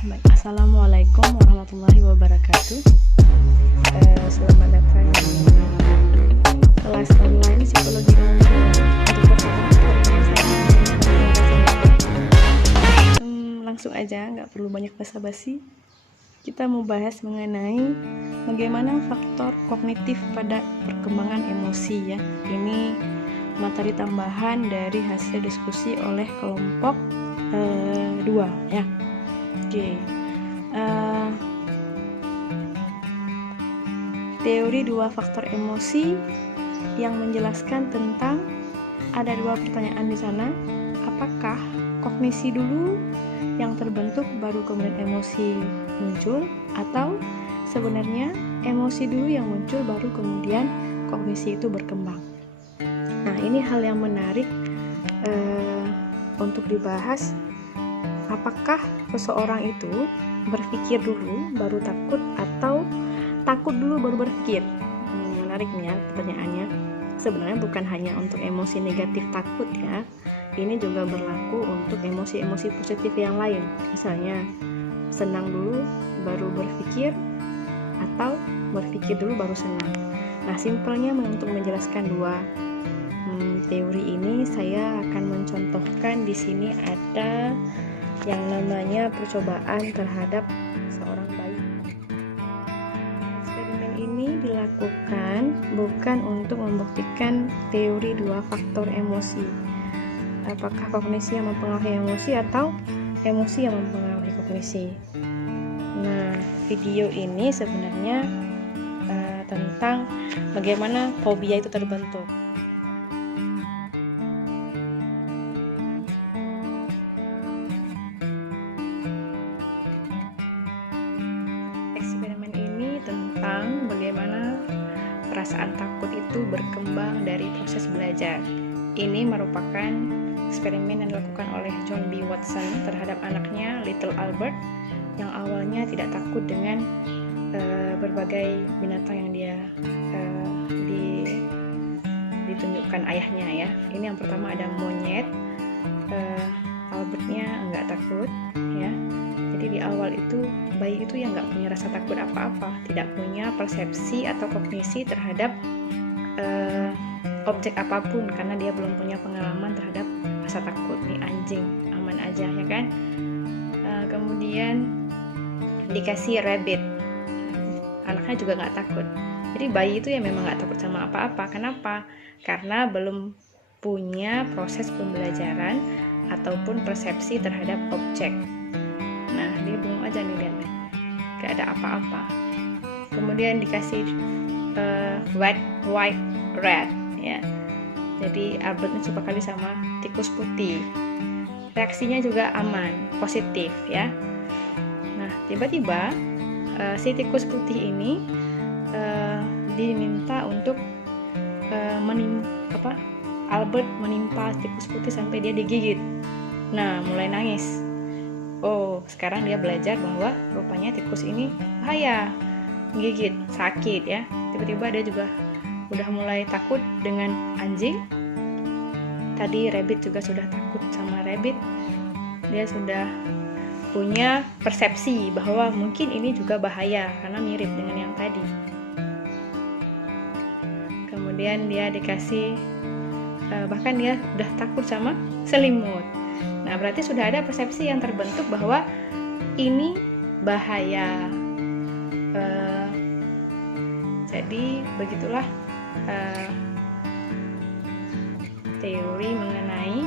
Baik, Assalamualaikum warahmatullahi wabarakatuh. Selamat datang di kelas online psikologi umum untuk pertama kali saya langsung aja, nggak perlu banyak basa-basi. Kita mau bahas mengenai bagaimana faktor kognitif pada perkembangan emosi ya. Ini materi tambahan dari hasil diskusi oleh kelompok 2 ya. Oke. Teori 2 faktor emosi yang menjelaskan tentang ada 2 pertanyaan di sana. Apakah kognisi dulu yang terbentuk baru kemudian emosi muncul, atau sebenarnya emosi dulu yang muncul baru kemudian kognisi itu berkembang? Nah, ini hal yang menarik untuk dibahas. Apakah seseorang itu berpikir dulu baru takut, atau takut dulu baru berpikir? Menarik nih ya pertanyaannya. Sebenarnya bukan hanya untuk emosi negatif takut ya. Ini juga berlaku untuk emosi-emosi positif yang lain. Misalnya senang dulu baru berpikir, atau berpikir dulu baru senang. Nah, simpelnya untuk menjelaskan 2 teori ini, saya akan mencontohkan di sini ada yang namanya percobaan terhadap seorang bayi. Eksperimen ini dilakukan bukan untuk membuktikan teori 2 faktor emosi. Apakah kognisi yang mempengaruhi emosi atau emosi yang mempengaruhi kognisi. Nah, video ini sebenarnya tentang bagaimana fobia itu terbentuk. Eksperimen ini tentang bagaimana perasaan takut itu berkembang dari proses belajar. Ini merupakan eksperimen yang dilakukan oleh John B. Watson terhadap anaknya Little Albert yang awalnya tidak takut dengan berbagai binatang yang dia ditunjukkan ayahnya ya. Ini yang pertama ada monyet. Albertnya enggak takut ya. Jadi di awal itu bayi itu yang nggak punya rasa takut apa-apa, tidak punya persepsi atau kognisi terhadap objek apapun karena dia belum punya pengalaman terhadap rasa takut. Nih anjing aman aja ya kan. Kemudian dikasih rabbit, anaknya juga nggak takut. Jadi bayi itu ya memang nggak takut sama apa-apa. Kenapa? Karena belum punya proses pembelajaran ataupun persepsi terhadap objek. Nah, dia bengong aja nih, lihat nih, gak ada apa-apa. Kemudian dikasih white rat ya. Jadi Albertnya suka kali sama tikus putih. Reaksinya juga aman, positif ya. Nah, tiba-tiba si tikus putih ini diminta untuk Albert menimpa tikus putih sampai dia digigit. Nah, mulai nangis. Oh, sekarang dia belajar bahwa rupanya tikus ini bahaya, gigit, sakit ya. Tiba-tiba dia juga udah mulai takut dengan anjing. Tadi rabbit juga sudah takut sama rabbit. Dia sudah punya persepsi bahwa mungkin ini juga bahaya karena mirip dengan yang tadi. Kemudian dia dikasih bahkan dia udah takut sama selimut. Nah, berarti sudah ada persepsi yang terbentuk bahwa ini bahaya. Jadi begitulah teori mengenai